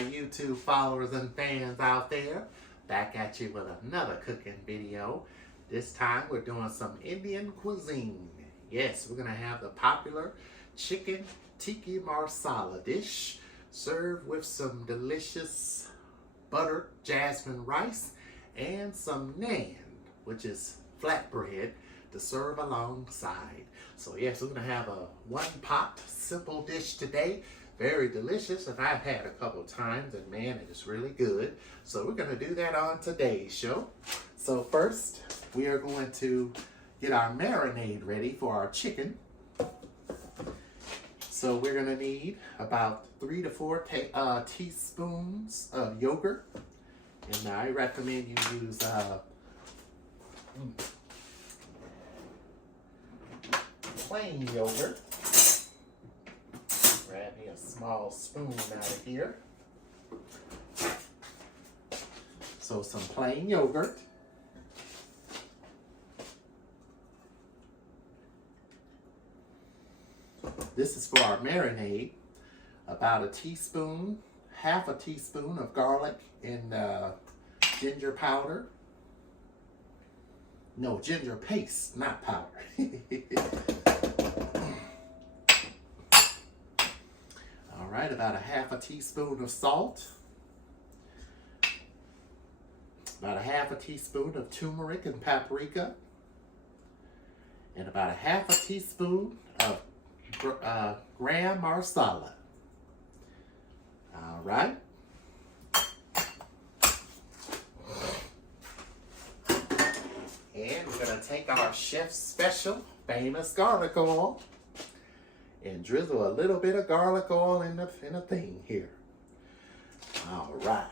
my YouTube followers and fans out there. Back at you with another cooking video. This time we're doing some Indian cuisine. Yes, we're gonna have the popular chicken tikka masala dish served with some delicious buttered jasmine rice and some naan, which is flatbread, to serve alongside. So yes, we're gonna have a one-pot simple dish today. Very delicious, and I've had a couple times, and man, it is really good. So we're gonna do that on today's show. So first, we are going to get our marinade ready for our chicken. So we're gonna need about 3 to 4 teaspoons of yogurt, and I recommend you use plain yogurt. Grab me a small spoon out of here. So some plain yogurt. This is for our marinade. About a teaspoon, half a teaspoon of garlic and ginger powder. No, ginger paste, not powder. All right, about a half a teaspoon of salt. About a half a teaspoon of turmeric and paprika. And about a half a teaspoon of gram masala. All right. And we're going to take our chef's special famous garlic oil and drizzle a little bit of garlic oil in a thing here. All right.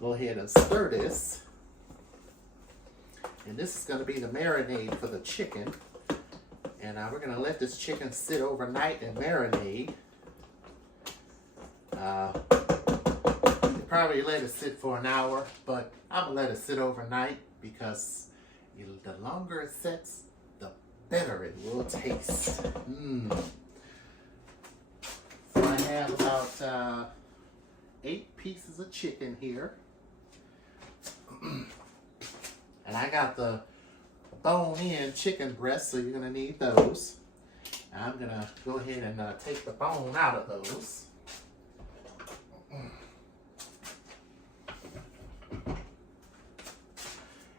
Go ahead and stir this. And this is going to be the marinade for the chicken. And we're going to let this chicken sit overnight and marinade. You probably let it sit for an hour, but I'm going to let it sit overnight because the longer it sits, the better it will taste. So I have about 8 pieces of chicken here. And I got the bone-in chicken breasts, so you're going to need those. I'm going to go ahead and take the bone out of those.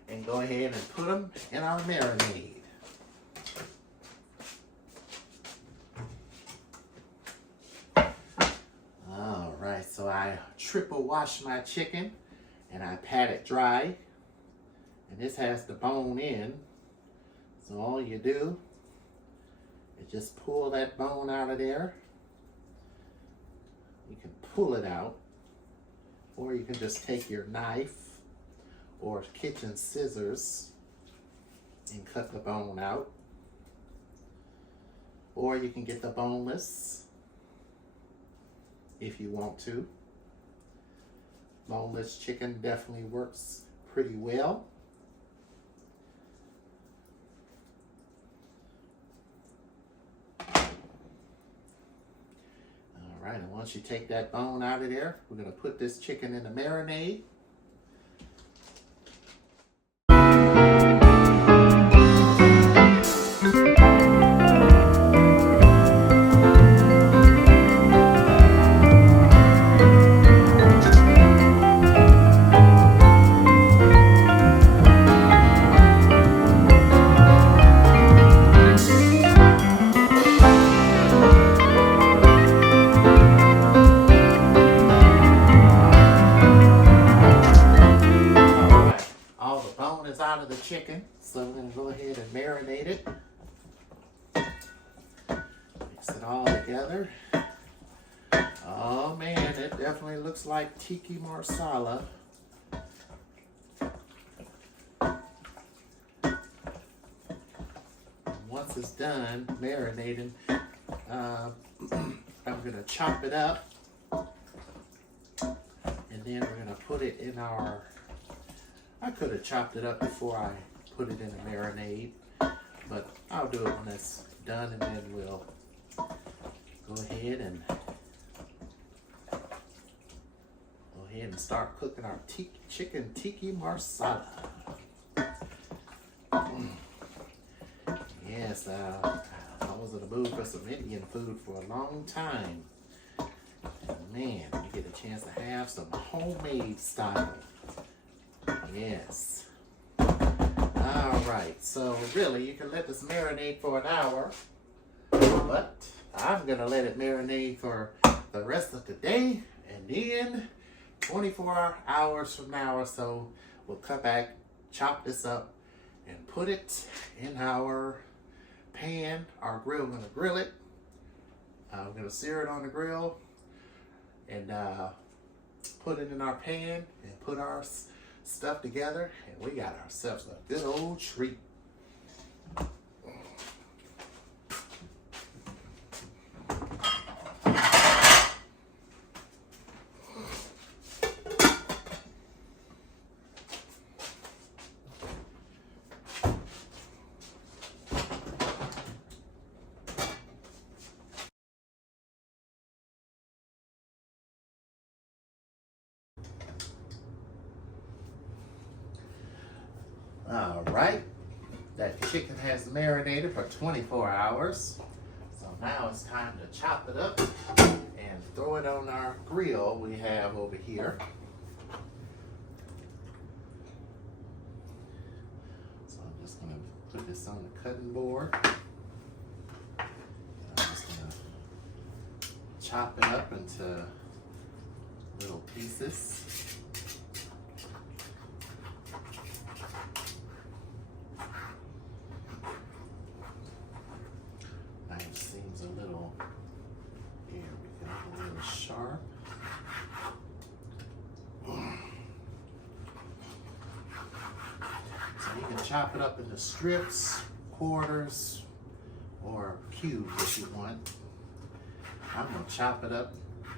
And go ahead and put them in our marinade. All right, so I triple wash my chicken and I pat it dry. And this has the bone in. So all you do is just pull that bone out of there. You can pull it out, or you can just take your knife or kitchen scissors and cut the bone out. Or you can get the boneless if you want to. Boneless chicken definitely works pretty well. All right, and once you take that bone out of there, we're going to put this chicken in the marinade. Out of the chicken, so I'm going to go ahead and marinate it. Mix it all together. Oh man, it definitely looks like tikka masala. Once it's done marinating, I'm going to chop it up, and then we're going to put it in our I could have chopped it up before I put it in the marinade, but I'll do it when it's done, and then we'll go ahead and and start cooking our chicken tikka masala. Yes, I was in the mood for some Indian food for a long time. And man, you get a chance to have some homemade style. Yes. All right, so really you can let this marinate for an hour, but I'm gonna let it marinate for the rest of the day, and then 24 hours from now or so, we'll come back, chop this up, and put it in our pan. Our grill, we're gonna grill it. We're gonna sear it on the grill, and put it in our pan, and put our stuff together, and we got ourselves a good old treat. All right, that chicken has marinated for 24 hours. So now it's time to chop it up and throw it on our grill we have over here. So I'm just gonna put this on the cutting board. I'm just gonna chop it up into little pieces. Sharp. So you can chop it up into strips, quarters, or cubes if you want. I'm gonna chop it up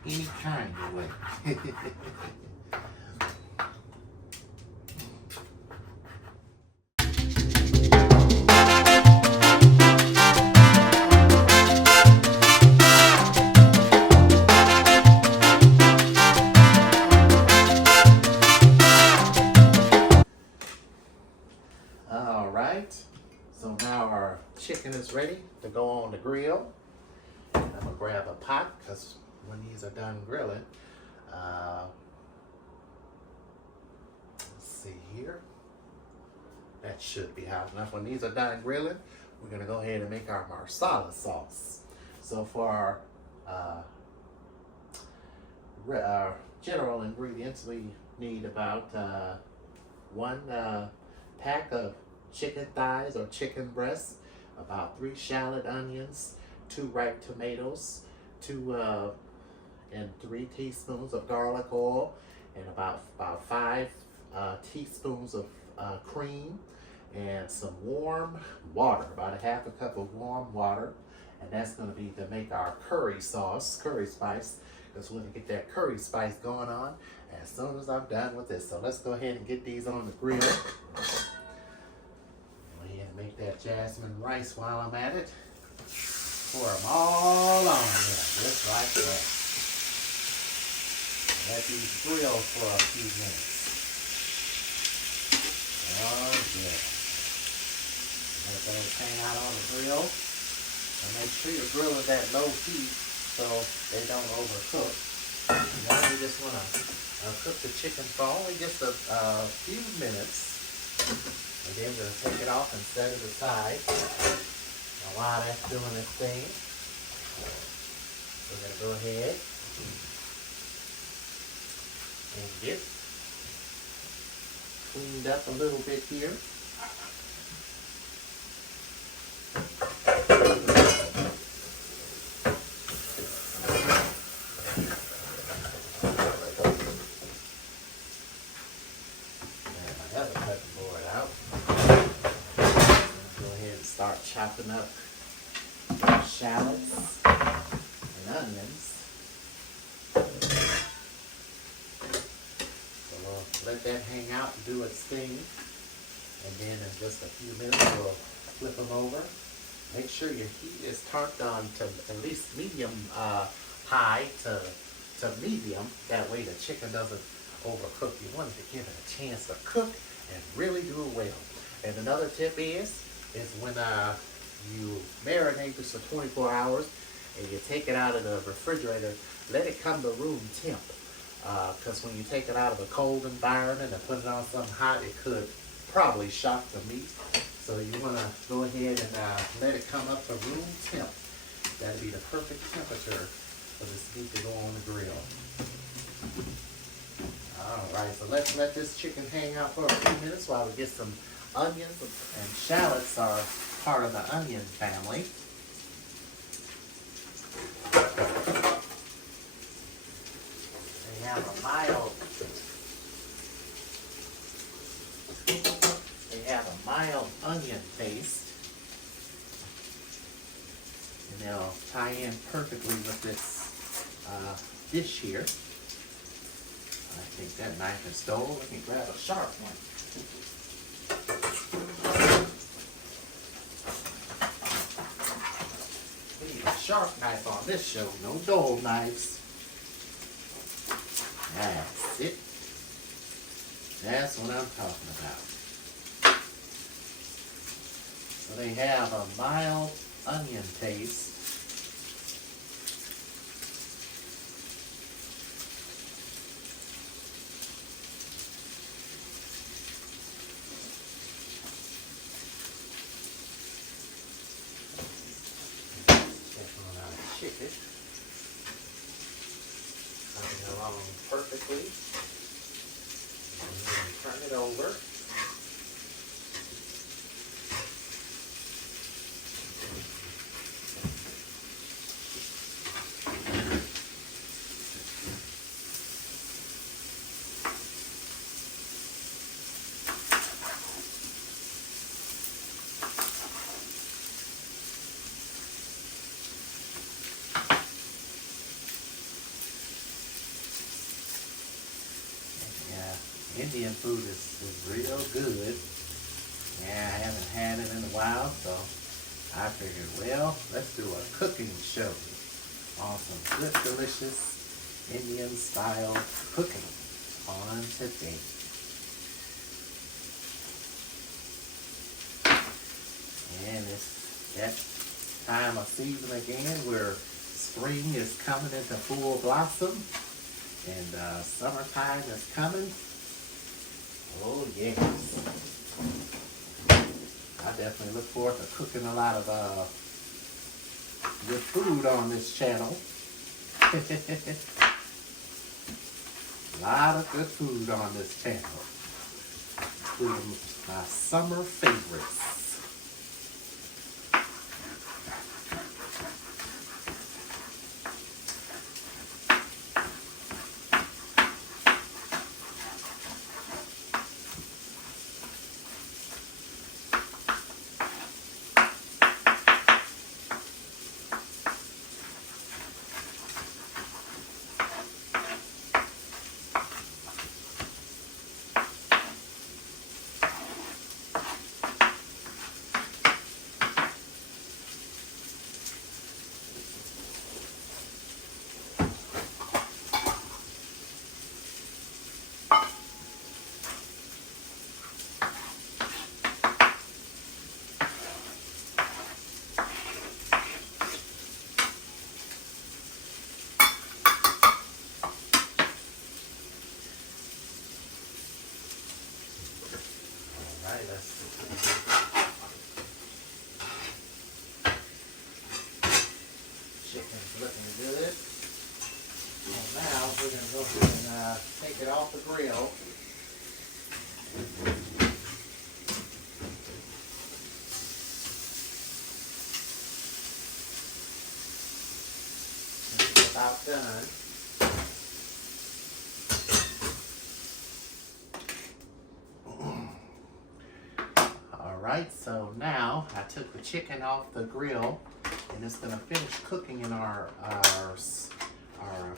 any kind of way. All right, so now our chicken is ready to go on the grill. And I'm gonna grab a pot, because when these are done grilling, let's see here. That should be hot enough. When these are done grilling, we're gonna go ahead and make our Masala sauce. So for our general ingredients, we need about 1 pack of chicken thighs or chicken breasts, about 3 shallot onions, 2 ripe tomatoes, 2 and 3 teaspoons of garlic oil, and about 5 teaspoons of cream, and some warm water, about a half a cup of warm water, and that's going to be to make our curry sauce, curry spice, because we're going to get that curry spice going on as soon as I'm done with this. So let's go ahead and get these on the grill. Go ahead and make that jasmine rice while I'm at it. Pour them all on there, just like that. Let these grill for a few minutes. Oh yeah. Let those hang out on the grill. And make sure you're grilling that low heat so they don't overcook. And then we just want to cook the chicken for only just a few minutes. And then we're going to take it off and set it aside. Now while that's doing its thing, we're going to go ahead and get cleaned up a little bit here. Chopping up shallots and onions. So we'll let that hang out and do its thing. And then in just a few minutes we'll flip them over. Make sure your heat is turned on to at least medium high to medium. That way the chicken doesn't overcook. You want it to give it a chance to cook and really do it well. And another tip is when you marinate this for 24 hours and you take it out of the refrigerator, let it come to room temp. Because when you take it out of a cold environment and put it on something hot, it could probably shock the meat. So you want to go ahead and let it come up to room temp. That'll be the perfect temperature for this meat to go on the grill. Alright, so let's let this chicken hang out for a few minutes while we get some onions, and shallots are part of the onion family. They have a mild onion taste, and they'll tie in perfectly with this dish here. I think that knife is dull. Let me grab a sharp one. We need a sharp knife on this show, no dull knives. That's it. That's what I'm talking about. So they have a mild onion taste. Chicken coming along perfectly, and then turn it over. Indian food is real good. Yeah, I haven't had it in a while, so I figured, well, let's do a cooking show on some good, delicious Indian style cooking on today. And it's that time of season again where spring is coming into full blossom and summertime is coming. Oh yes. I definitely look forward to cooking a lot of good food on this channel. A lot of good food on this channel, including my summer favorites. Chicken's looking good. And now we're going to go ahead and take it off the grill. It's about done. Alright, so now I took the chicken off the grill and it's going to finish cooking in our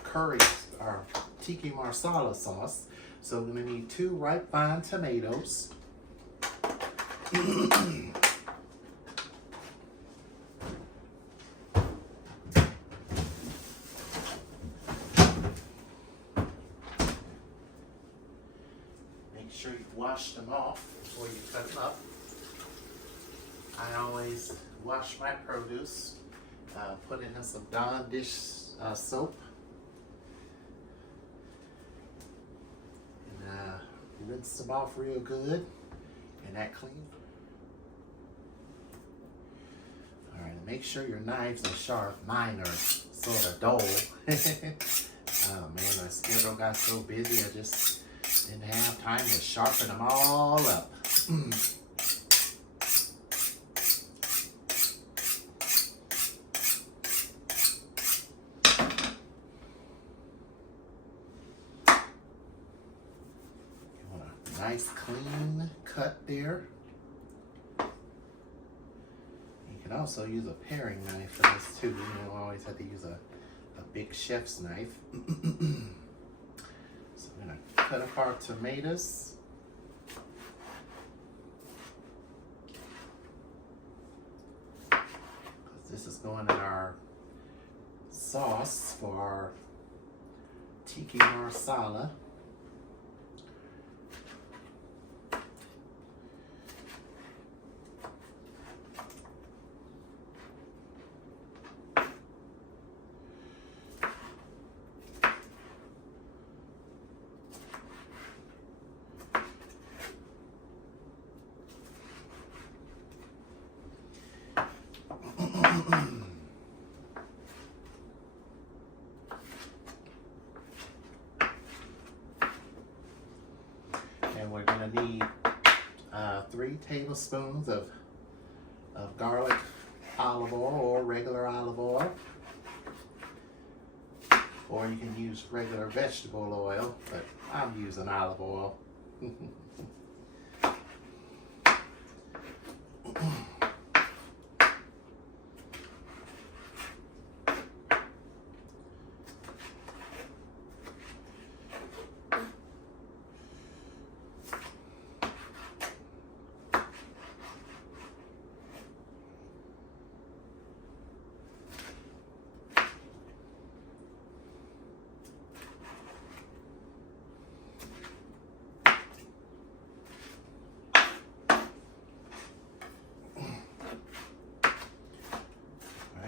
curry, our Tikka Masala sauce. So we're going to need 2 ripe fine tomatoes. wash them off before you cut them up. I always wash my produce, put it in some Dawn dish soap, and rinse them off real good, and that clean. All right, make sure your knives are sharp. Mine are sort of dull. Oh man, my schedule got so busy, I just didn't have time to sharpen them all up. Nice clean cut there. You can also use a paring knife for this too. You don't always have to use a big chef's knife. So I'm gonna cut apart tomatoes. This is going in our sauce for our Tikka Masala. And we're going to need 3 tablespoons of garlic olive oil or regular olive oil. Or you can use regular vegetable oil, but I'm using olive oil.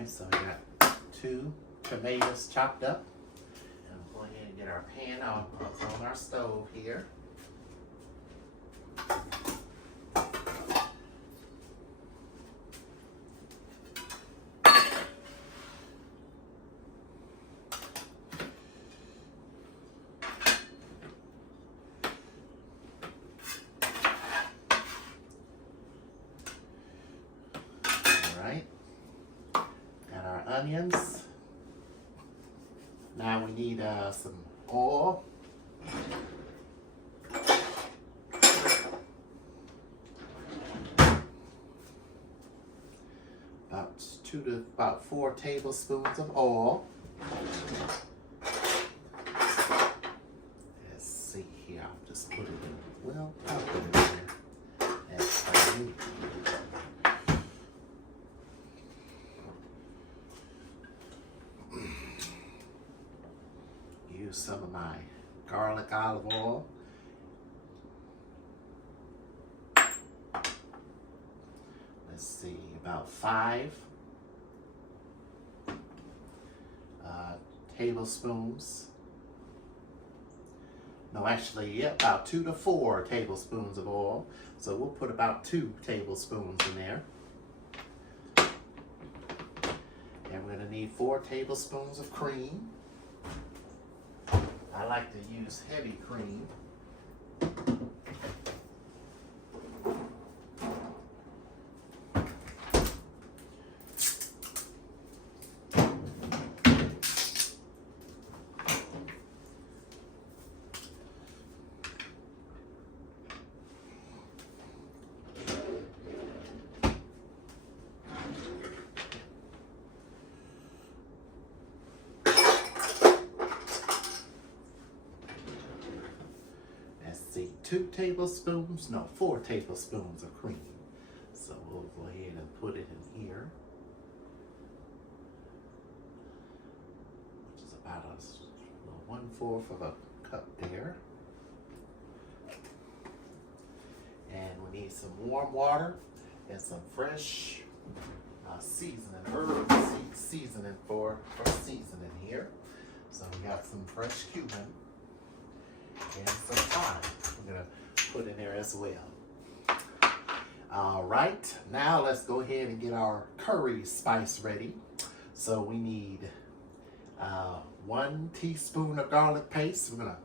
So we got 2 tomatoes chopped up. And we'll go ahead and get our pan on our stove here. Onions. Now we need some oil. About 4 tablespoons of oil. Let's see here. I'll just put it in. Well, I'll put it in there. That's fine. Use some of my garlic olive oil. Let's see, about 5 tablespoons. No, actually, yeah, about 2 to 4 tablespoons of oil. So we'll put about 2 tablespoons in there. And we're going to need 4 tablespoons of cream. I like to use heavy cream. See, 4 tablespoons of cream. So we'll go ahead and put it in here, which is about 1/4 of a cup there. we need some warm water and some fresh seasoning, herb seasoning for seasoning here. So we got some fresh cumin and some thyme we're gonna put in there as well. All right, now let's go ahead and get our curry spice ready. So we need 1 teaspoon of garlic paste. We're gonna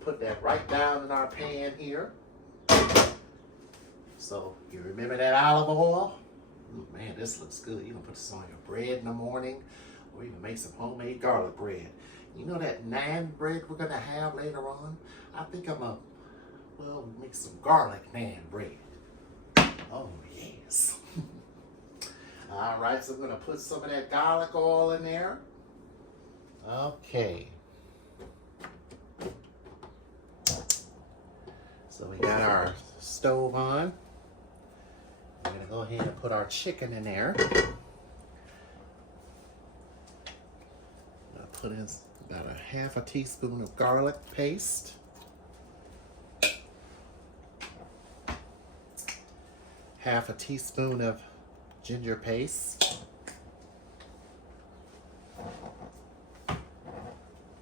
put that right down in our pan here. So you remember that olive oil? Ooh, man, this looks good. You can put this on your bread in the morning, or even make some homemade garlic bread. You know that naan bread we're gonna have later on? I think I'm gonna, well, make some garlic naan bread. Oh, yes. All right, so I'm gonna put some of that garlic oil in there. Okay. So we got our stove on. We're gonna go ahead and put our chicken in there. I'll put in about a 1/2 teaspoon of garlic paste. 1/2 teaspoon of ginger paste.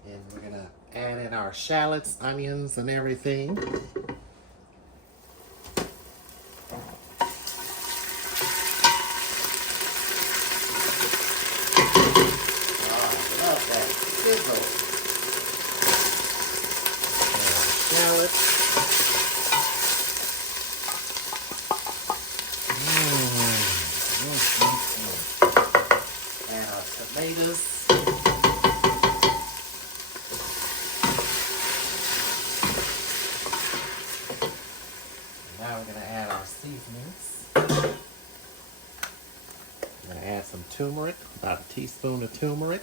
And we're gonna add in our shallots, onions, and everything. And our tomatoes. Now we're going to add our seasonings. I'm going to add some turmeric, about a teaspoon of turmeric.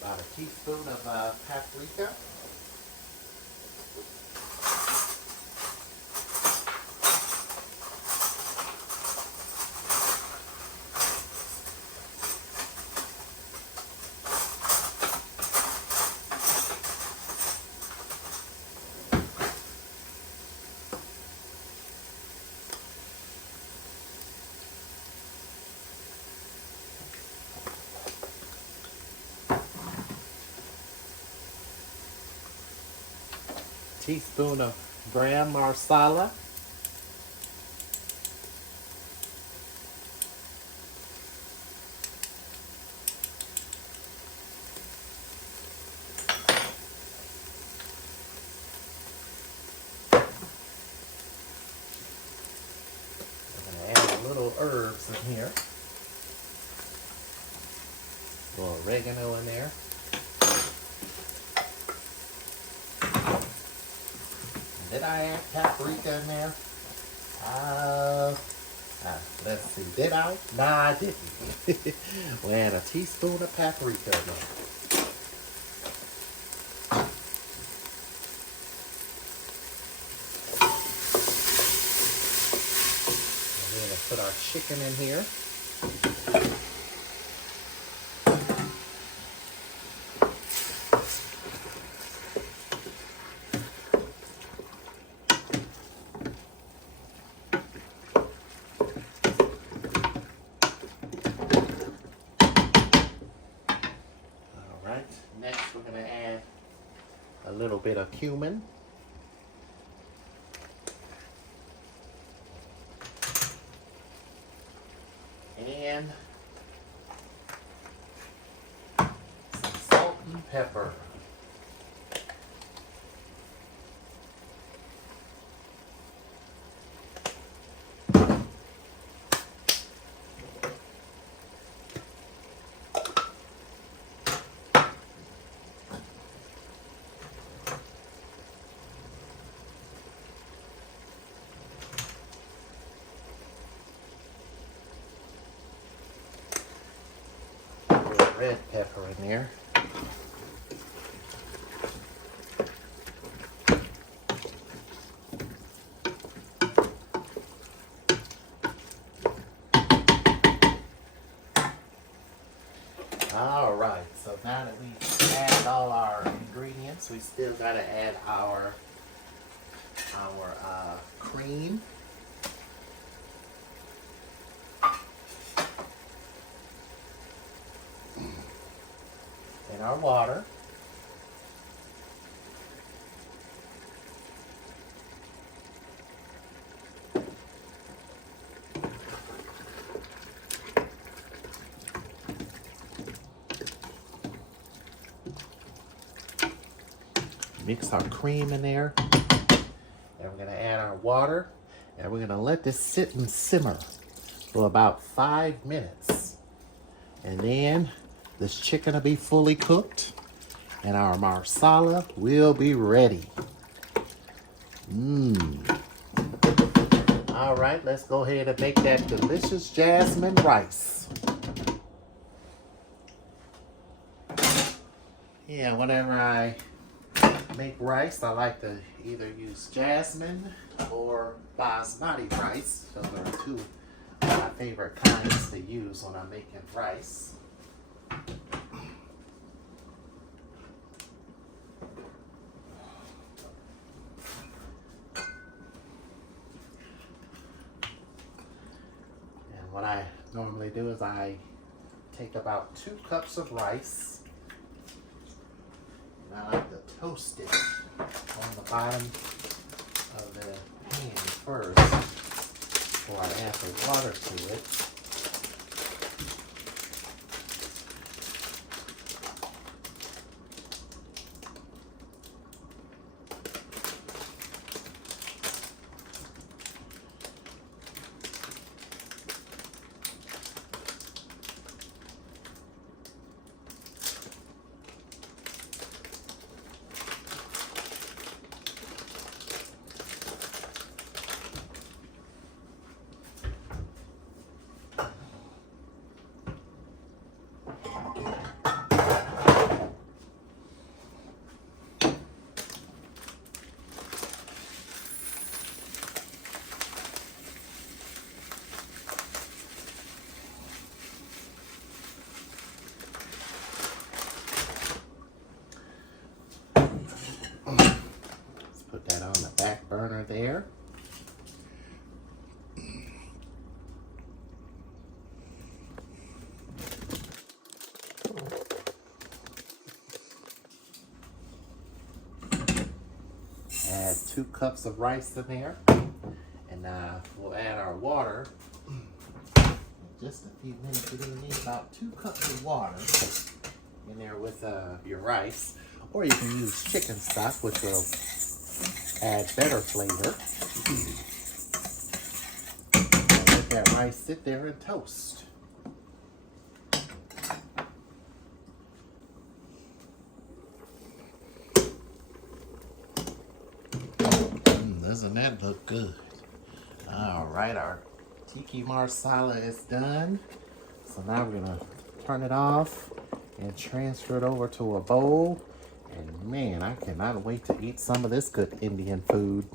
About a teaspoon of paprika. Teaspoon of gram masala. I'm going to add a little herbs in here. A little oregano in there. Did I add paprika in there? Let's see. Did I? Nah, I didn't. We'll add a teaspoon of paprika in there. And then we'll put our chicken in here. Next, we're going to add a little bit of cumin. And some salt and pepper. Red pepper in there. All right, so now that we added all our ingredients, we still gotta add our cream. And our water. Mix our cream in there. And we're gonna add our water. And we're gonna let this sit and simmer for about 5 minutes. And then this chicken will be fully cooked. And our masala will be ready. All right, let's go ahead and make that delicious jasmine rice. Yeah, whenever I make rice, I like to either use jasmine or basmati rice. Those are two of my favorite kinds to use when I'm making rice. And what I normally do is I take about 2 cups of rice. And I like to toast it on the bottom of the pan first before I add the water to it. Burner there. Add 2 cups of rice in there, and we'll add our water. In just a few minutes, you're going to need about 2 cups of water in there with your rice, or you can use chicken stock, which will add better flavor. Let that rice sit there and toast. Doesn't that look good? All right, our Tikka Masala is done. So now we're gonna turn it off and transfer it over to a bowl. And man, I cannot wait to eat some of this good Indian food.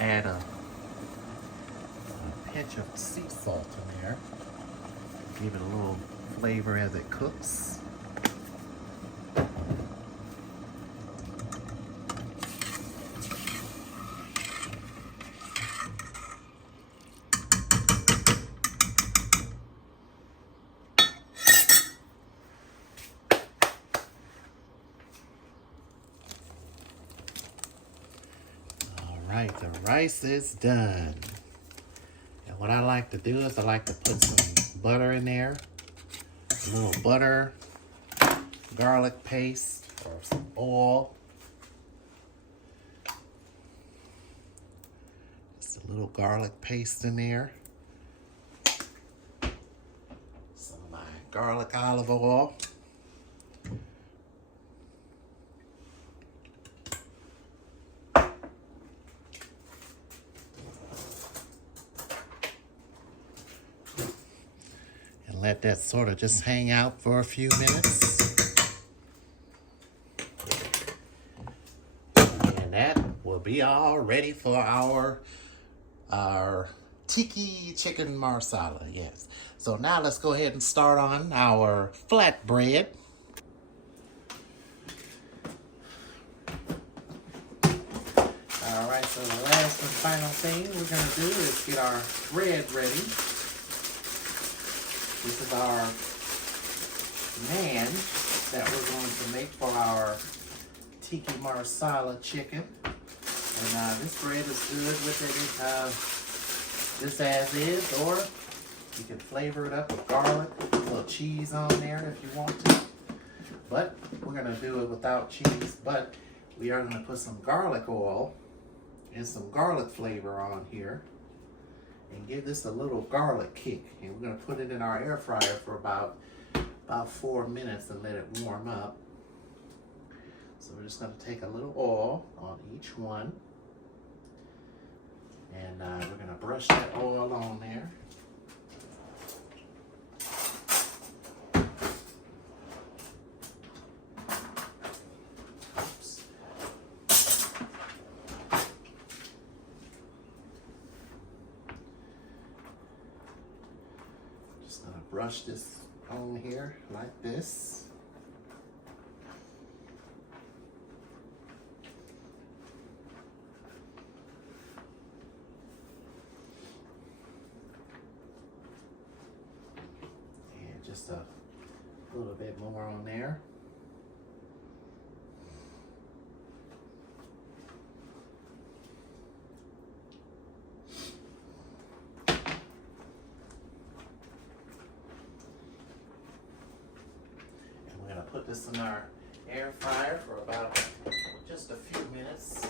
Add a pinch of sea salt in there. Give it a little flavor as it cooks. Right, the rice is done. And what I like to do is I like to put some butter in there. A little butter, garlic paste, or some oil. Just a little garlic paste in there. Some of my garlic olive oil. And let that sort of just hang out for a few minutes. And that will be all ready for our Tikka chicken marsala, yes. So now let's go ahead and start on our flatbread. All right, so the last and final thing we're gonna do is get our bread ready. This is our naan that we're going to make for our Tikka marsala chicken. And this bread is good with it just as is, or you can flavor it up with garlic, a little cheese on there if you want to. But we're gonna do it without cheese, but we are gonna put some garlic oil and some garlic flavor on here and give this a little garlic kick. And we're gonna put it in our air fryer for about 4 minutes and let it warm up. So we're just gonna take a little oil on each one. And we're gonna brush that oil on there. Oops. Just gonna brush this on here like this. Just a little bit more on there. And we're gonna put this in our air fryer for about just a few minutes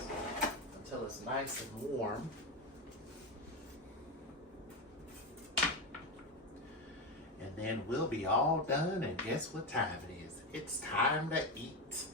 until it's nice and warm. And then we'll be all done, and guess what time it is? It's time to eat.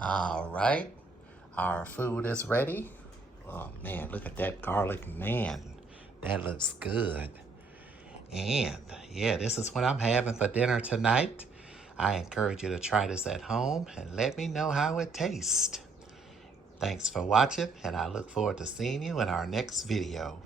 All right, our food is ready. Oh man, look at that garlic naan. That looks good. And yeah, this is what I'm having for dinner tonight. I encourage you to try this at home and let me know how it tastes. Thanks for watching, and I look forward to seeing you in our next video.